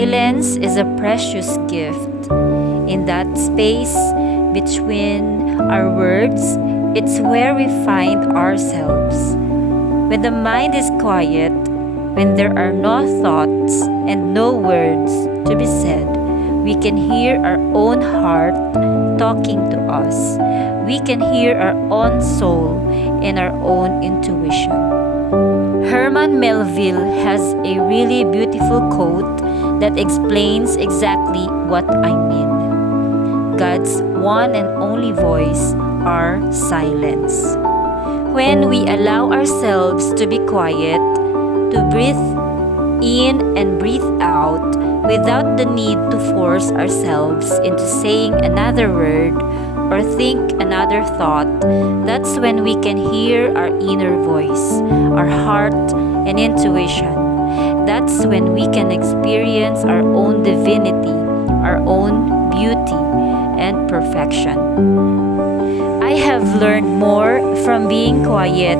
Silence is a precious gift. In that space between our words, it's where we find ourselves. When the mind is quiet, when there are no thoughts and no words to be said, we can hear our own heart talking to us. We can hear our own soul and our own intuition. Herman Melville has a really beautiful quote that explains exactly what I mean. God's one and only voice are silence. When we allow ourselves to be quiet, to breathe in and breathe out without the need to force ourselves into saying another word or think another thought, that's when we can hear our inner voice, our heart and intuition. That's when we can experience our own divinity, our own beauty and perfection. I have learned more from being quiet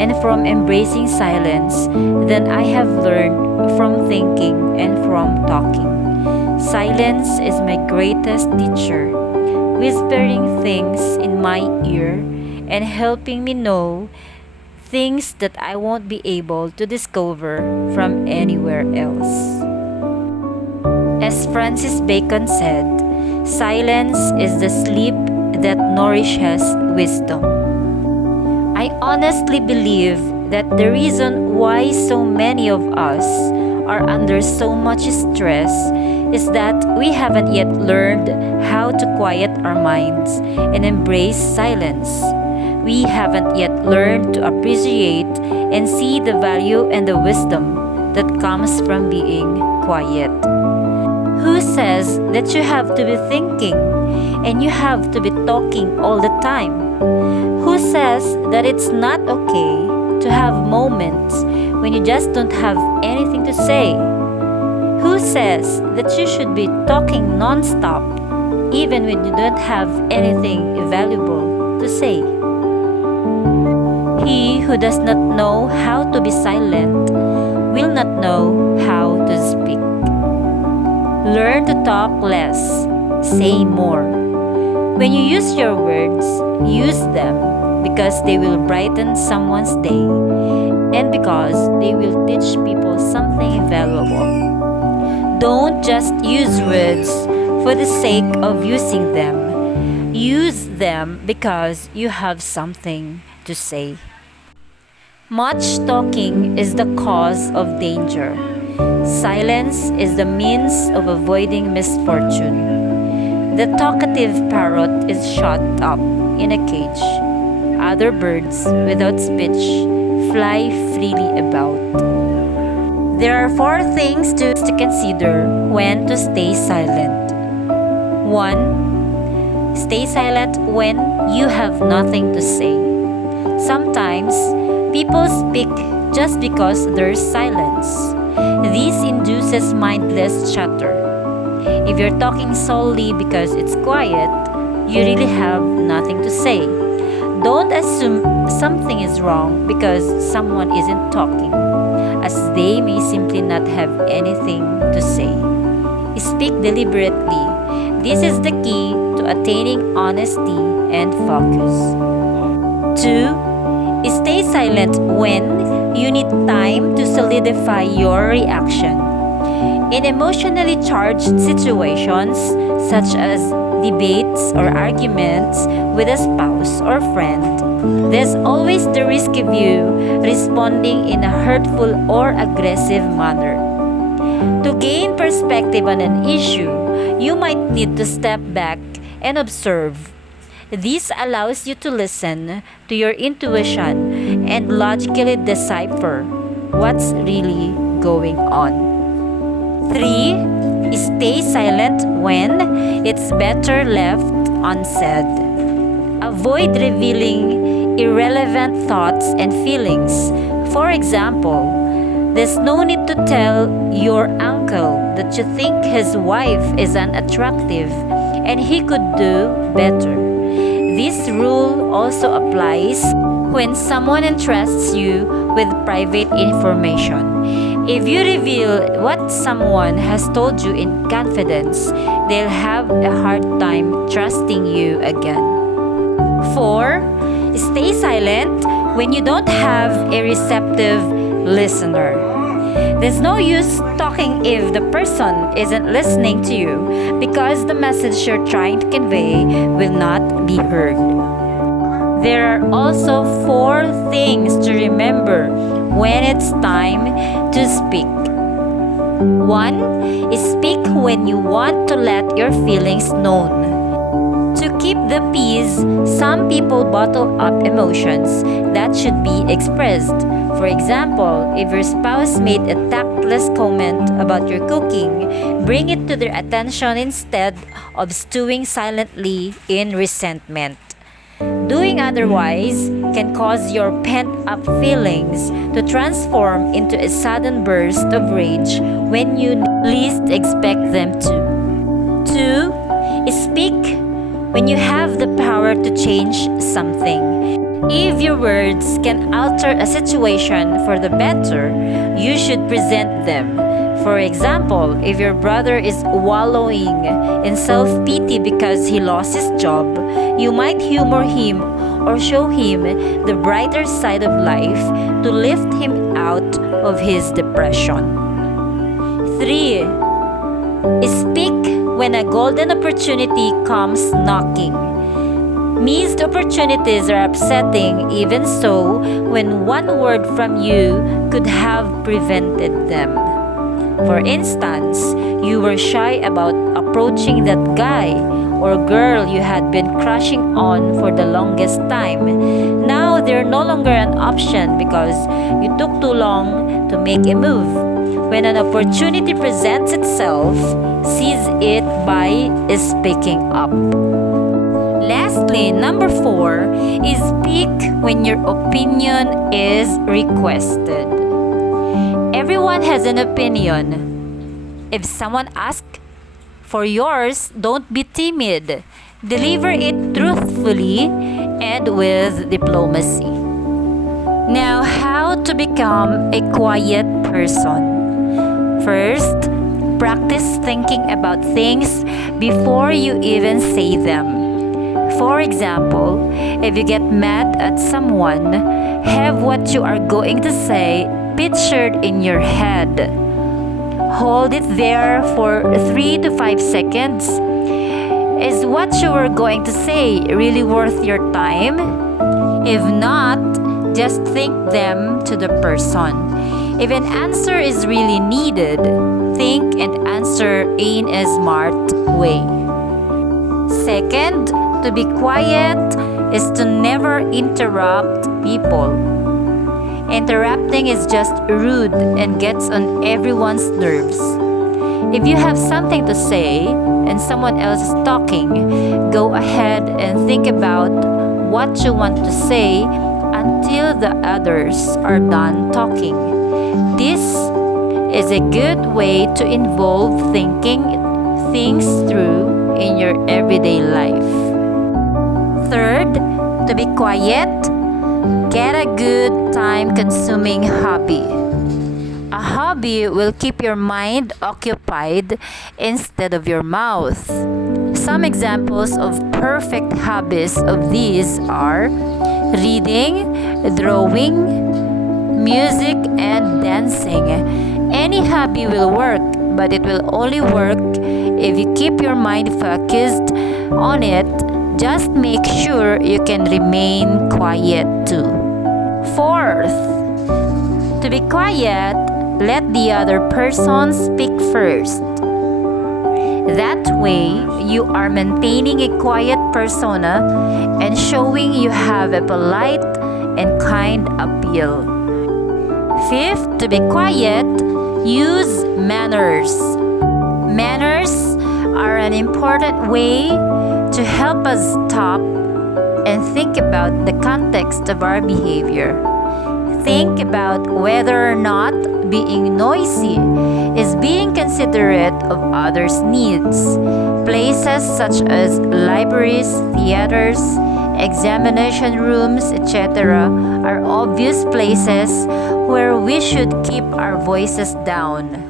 and from embracing silence than I have learned from thinking and from talking. Silence is my greatest teacher, whispering things in my ear and helping me know things that I won't be able to discover from anywhere else. As Francis Bacon said, silence is the sleep that nourishes wisdom. I honestly believe that the reason why so many of us are under so much stress is that we haven't yet learned how to quiet our minds and embrace silence. We haven't yet learned to appreciate and see the value and the wisdom that comes from being quiet. Who says that you have to be thinking and you have to be talking all the time? Who says that it's not okay to have moments when you just don't have anything to say? Who says that you should be talking non-stop even when you don't have anything valuable to say? He who does not know how to be silent will not know how to speak. Learn to talk less, say more. When you use your words, use them because they will brighten someone's day and because they will teach people something valuable. Don't just use words for the sake of using them. Use them because you have something to say. Much talking is the cause of danger. Silence is the means of avoiding misfortune. The talkative parrot is shut up in a cage. Other birds without speech fly freely about. There are 4 things to consider when to stay silent. 1. Stay silent when you have nothing to say. Sometimes, people speak just because there's silence. This induces mindless chatter. If you're talking solely because it's quiet, you really have nothing to say. Don't assume something is wrong because someone isn't talking, as they may simply not have anything to say. Speak deliberately. This is the key to attaining honesty and focus. 2. Stay silent when you need time to solidify your reaction. In emotionally charged situations, such as debates or arguments with a spouse or friend, there's always the risk of you responding in a hurtful or aggressive manner. To gain perspective on an issue, you might need to step back and observe. This allows you to listen to your intuition and logically decipher what's really going on. 3. Stay silent when it's better left unsaid. Avoid revealing irrelevant thoughts and feelings. For example, there's no need to tell your uncle that you think his wife is unattractive and he could do better. This rule also applies when someone entrusts you with private information. If you reveal what someone has told you in confidence, they'll have a hard time trusting you again. 4. Stay silent when you don't have a receptive listener. There's no use talking if the person isn't listening to you because the message you're trying to convey will not be heard. There are also 4 things to remember when it's time to speak. 1. Speak when you want to let your feelings known. To keep the peace, some people bottle up emotions that should be expressed. For example, if your spouse made a tactless comment about your cooking, bring it to their attention instead of stewing silently in resentment. Doing otherwise can cause your pent-up feelings to transform into a sudden burst of rage when you least expect them to. 2. Speak when you have the power to change something. If your words can alter a situation for the better, you should present them. For example, if your brother is wallowing in self-pity because he lost his job, you might humor him or show him the brighter side of life to lift him out of his depression. 3. Speak when a golden opportunity comes knocking. Missed opportunities are upsetting, even so, when one word from you could have prevented them. For instance, you were shy about approaching that guy or girl you had been crushing on for the longest time. Now they're no longer an option because you took too long to make a move. When an opportunity presents itself, seize it by speaking up. Lastly, number 4 is speak when your opinion is requested. Everyone has an opinion. If someone asks for yours, don't be timid. Deliver it truthfully and with diplomacy. Now, how to become a quiet person? First, practice thinking about things before you even say them. For example, if you get mad at someone, have what you are going to say pictured in your head. Hold it there for 3 to 5 seconds. Is what you are going to say really worth your time? If not, just think them to the person. If an answer is really needed, think and answer in a smart way. Second, to be quiet is to never interrupt people. Interrupting is just rude and gets on everyone's nerves. If you have something to say and someone else is talking, go ahead and think about what you want to say until the others are done talking. This is a good way to involve thinking things through in your everyday life. Third, to be quiet, get a good time-consuming hobby. A hobby will keep your mind occupied instead of your mouth. Some examples of perfect hobbies of these are reading, drawing, music, and dancing. Any hobby will work, but it will only work if you keep your mind focused on it. Just make sure you can remain quiet too. Fourth, to be quiet, let the other person speak first. That way, you are maintaining a quiet persona and showing you have a polite and kind appeal. Fifth, to be quiet, use manners. Manners are an important way to help us stop and think about the context of our behavior. Think about whether or not being noisy is being considerate of others' needs. Places such as libraries, theaters, examination rooms, etc., are obvious places where we should keep our voices down.